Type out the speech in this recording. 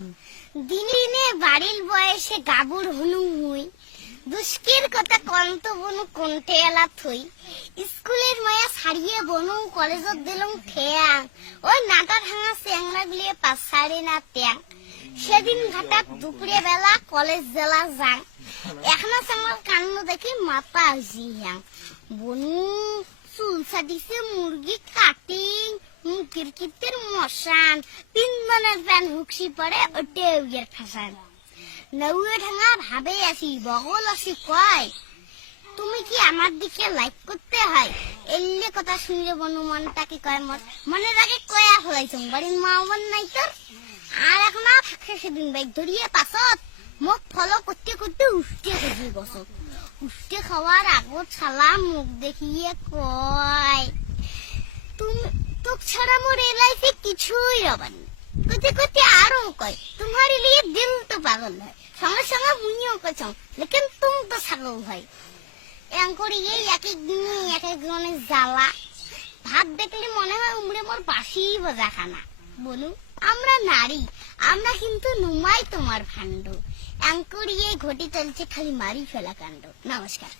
দিনে দিনে বাড়ির বয়সে গাবুর হনু মুই দুষ্কের কথা কন্ত বনু কোনটে এলা থই স্কুলের মায়া ছাড়িয়ে বনু কলেজত দিলুম ঠেয়াং ওই নাটা ভাঙা চেংড়া গুলিয়ে পাছাড়ে না ট্যাং সেদিন ঘাটাত দুপুরে বেলা কলেজ জেলা যাং এখনো চেংড়ার কান্ন দেখি মাথা হইছি হ্যাং বনু চুল ছাটিছে মুরগি কাটিং মুখের কিতের মশান তিনজনের প্যান হুকসি পড়ে ওটে উইয়ের ফাঁসান নৌয়ে ঢাঙা ভাবে আসি বগল আসি কয় তুমি কি আমার দিকে লাইক করতে হয় এলে কথা শুনলে বনু মনটাকে কয় মনের আগে কয়া ফেলাইছ বাড়ির মা বোন নাই তোর আর এখন ফাঁকে সেদিন বাইক ধরিয়ে পাছত মুখ ফলো করতে করতে উঠতে খুঁজি গছত উঠতে খাওয়ার আগত ছালা মুখ দেখিয়ে কয় তুমি তোক ছাড়া মোর এই লাইফে কিছুই রবানি কতে কতে আরো কয় তোমার লিয়ে দিল তো পাগল হয় সঙ্গে সঙ্গে মুইও কইছ লেকিন তুম তো ছাগল হয় এঙ্করি এই এক এক দিনে এক এক জনের জ্বালা ভাত দেখলে মনে হয় উমরে মোর বাসি বাজা খানা বলু আমরা নারী আমরা কিন্তু নুমাই তোমার ভাণ্ড এঙ্করি এই ঘটি চলছে খালি মারি ফেলা কাণ্ড নমস্কার।